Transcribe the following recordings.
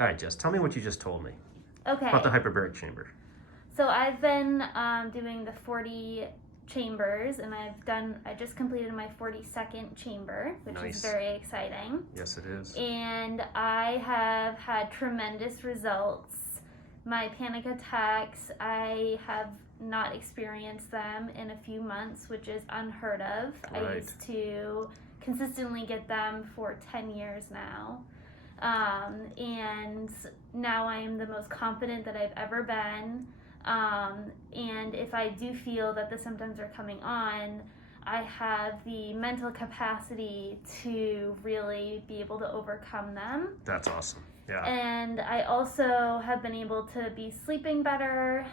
All right, Jess, tell me what you just told me Okay. about the hyperbaric chamber. So I've been doing the 40 chambers, and I just completed my 42nd chamber, which Nice. is very exciting. Yes, it is. And I have had tremendous results. My panic attacks, I have not experienced them in a few months, which is unheard of. Right. I used to consistently get them for 10 years now. And now I am the most confident that I've ever been. And if I do feel that the symptoms are coming on, I have the mental capacity to really be able to overcome them. That's awesome. Yeah. And I also have been able to be sleeping better.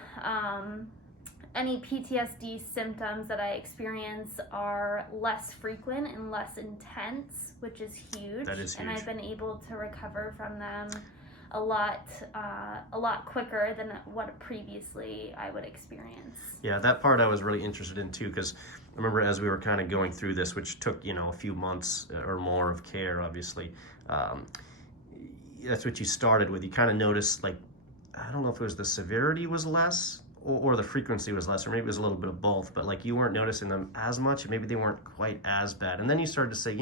Any PTSD symptoms that I experience are less frequent and less intense, which is huge. That is huge. And I've been able to recover from them a lot quicker than what previously I would experience. Yeah, that part I was really interested in too, because I remember as we were kind of going through this, which took, a few months or more of care, obviously, that's what you started with. You kind of noticed, like, I don't know if it was the severity was less or the frequency was less, or maybe it was a little bit of both, but like you weren't noticing them as much, maybe they weren't quite as bad. And then you started to say,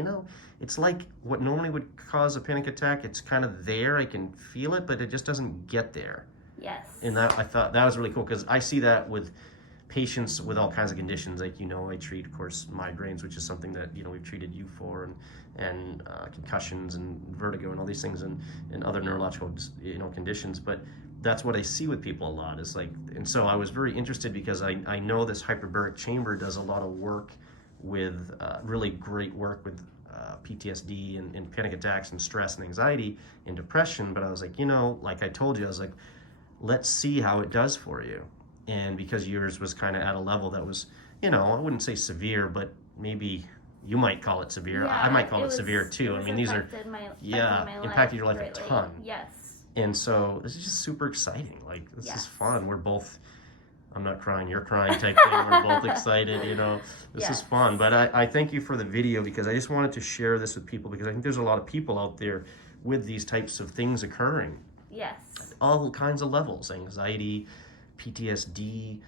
it's like what normally would cause a panic attack, it's kind of there, I can feel it, but it just doesn't get there. Yes. And that, I thought that was really cool, because I see that with patients with all kinds of conditions. Like, I treat, of course, migraines, which is something that, we've treated you for, and concussions and vertigo and all these things, and other neurological, conditions. But that's what I see with people a lot, is like, and so I was very interested because I know this hyperbaric chamber does a lot of work with, really great work with PTSD and panic attacks and stress and anxiety and depression. But I was like, like I told you, I was like, let's see how it does for you. And because yours was kind of at a level that was, I wouldn't say severe, but maybe you might call it severe. Yeah, I might call it severe too. I mean, these are, impacted your life greatly. a ton. Yes. And so this is just super exciting. Like, this is fun. We're both, I'm not crying, you're crying type thing. We're both excited, This is fun. But I thank you for the video, because I just wanted to share this with people, because I think there's a lot of people out there with these types of things occurring. Yes. All kinds of levels, anxiety, PTSD,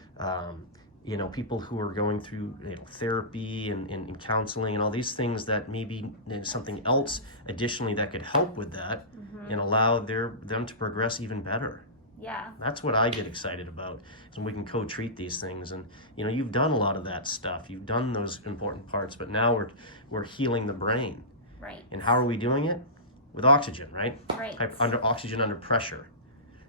people who are going through therapy and counseling and all these things, that maybe there's something else additionally that could help with that and allow them to progress even better. Yeah. That's what I get excited about, is when we can co-treat these things. And you've done a lot of that stuff. You've done those important parts, but now we're healing the brain. Right. And how are we doing it? With oxygen, right? Right. Oxygen under pressure.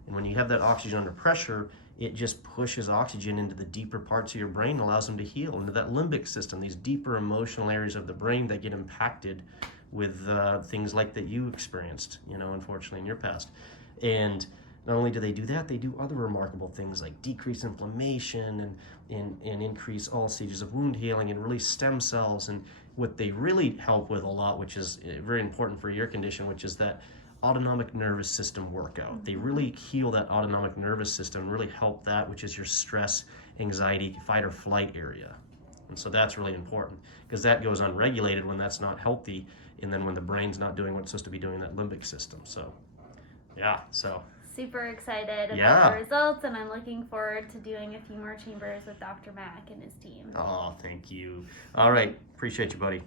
And when you have that oxygen under pressure, it just pushes oxygen into the deeper parts of your brain and allows them to heal, into that limbic system, these deeper emotional areas of the brain that get impacted with things like that you experienced, unfortunately in your past. And not only do they do that, they do other remarkable things like decrease inflammation and increase all stages of wound healing and release stem cells. And what they really help with a lot, which is very important for your condition, which is that autonomic nervous system workout. They really heal that autonomic nervous system, really help that, which is your stress, anxiety, fight or flight area. And so that's really important, because that goes unregulated when that's not healthy, and then when the brain's not doing what it's supposed to be doing in that limbic system. So super excited about the results, and I'm looking forward to doing a few more chambers with Dr. Mack and his team. Oh, thank you. All right, appreciate you, buddy.